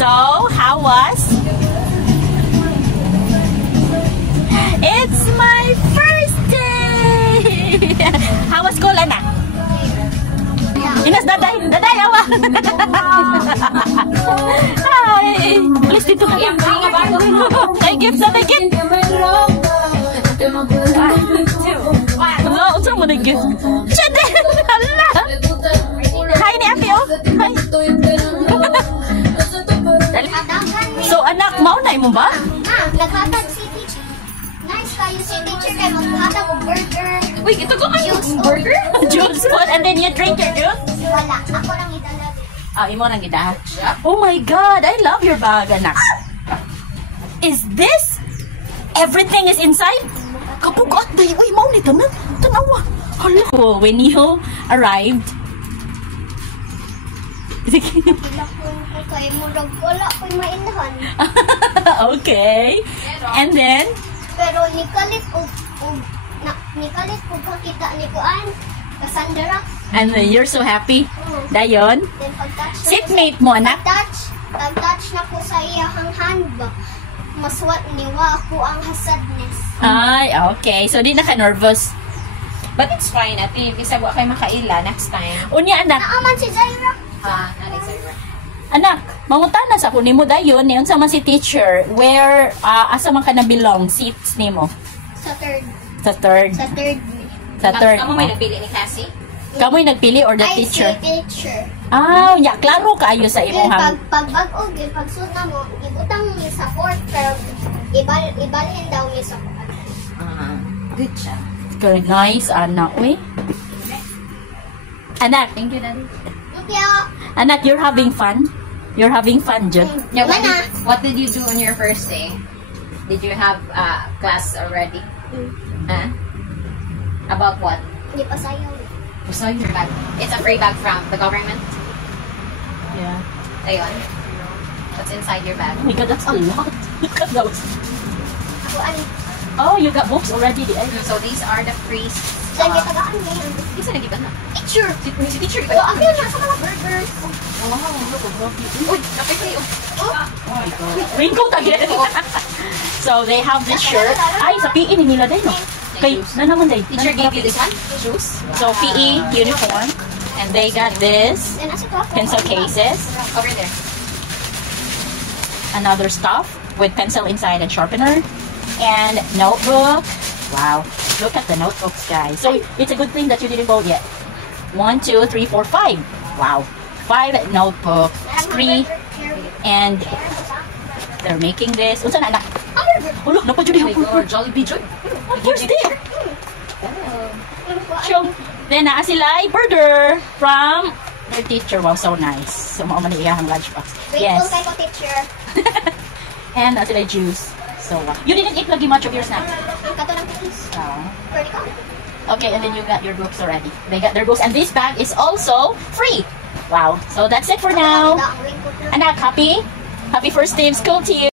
So, how was? It's my first day! How was school, anak? Inas, daday! Daday, awa! Hi! Alis dito ka. Ay, gift sa ticket! Hala, unsa mo na gift? Chade! Hala! Hi ni Ate, oh! Hi! So, anak, maunay mo ba? Naghatag si teacher. Nice kayo si teacher kay maghatag og burger. Uy, ito ko ay burger? Juice food, and then you drink your juice? Wala, ako lang idala. Imo nang gida. Oh my God, I love your bag, anak. Is this everything is inside? Kapugat day. Uy, mao ni tanan. Tanawa. Hala ko, when you arrived. Wala ko kay murag wala ko maindahan. Okay. And then Pero nikalit og nikalit og kakita ni Kuan. Cassandra. and then you're so happy. Dayon. Then pag-touch. Seatmate mo, anak. Pag-touch na ko sa iyang hand ba. Maswat niwa ako ang hasadness. Ay, okay. So, di na ka nervous. But it's fine, ate. Bisag wa kay makaila next time. Unya, anak. Naaman si Zaira. Alex, Anak, mangutana sa kunin mo dayon. Niyon sa man si teacher. Where, asa man ka na belong? Seats ni mo? Sa third. Sa third. Sa third. Sa third. Kamu may nagpili ni Cassie? Kamoy nagpili or the Ay, teacher? si teacher. Ah, ya, klaro kaayo sa Then, imong hang. pagbag-og, yung pagsuot na mo, ibutang mo sa fourth, pero ibalhin daw niya sa fourth. Good job. Very nice, anak. Uy. Anak, Thank you, Daddy. Kaya, anak, you're having fun? You're having fun, Jud? Yeah, Wala. what did you do on your first day? Did you have class already? Huh? About what? hindi pa sayaw. So your bag. It's a free bag from the government. Yeah. Ayun. What's inside your bag? Oh my God, that's a lot. Look at those. Ako, ano, Oh, you got books already. So these are the free. lagi tagaan mo yan. Isa na giban na. Teacher! Si teacher. So, ang yun, nasa mga burgers. Uy, kape kayo. Raincoat again. So they have this shirt. Ay, sa PE ni nila din, no? Kay, na naman din. Teacher gave you this one? Shoes? So PE uniform. And they got this. Then, nasa ito ako. Pencil cases. Over there. Another stuff with pencil inside and sharpener. And notebook. Wow. Look at the notebooks, guys. So it's a good thing that you didn't vote yet. 1, 2, 3, 4, 5. Wow. 5 notebooks. 3. And they're making this. Unsa na anak? Oh, look, napajudi Like, or Jollibee Joy. First day. So, then naa sila ay burger from their teacher. Wow, so nice. So, mao man iyang lunchbox. Grateful Yes. kay ko, teacher. And naa sila juice. So, you didn't eat lagi much of your snack. Ang kato ng tiis. Oh. Pwede ka? Okay, and then you got your books already. They got their books. And this bag is also free. Wow. So, that's it for now. Ang raincoat na. Anak, happy? Happy first day of school to you.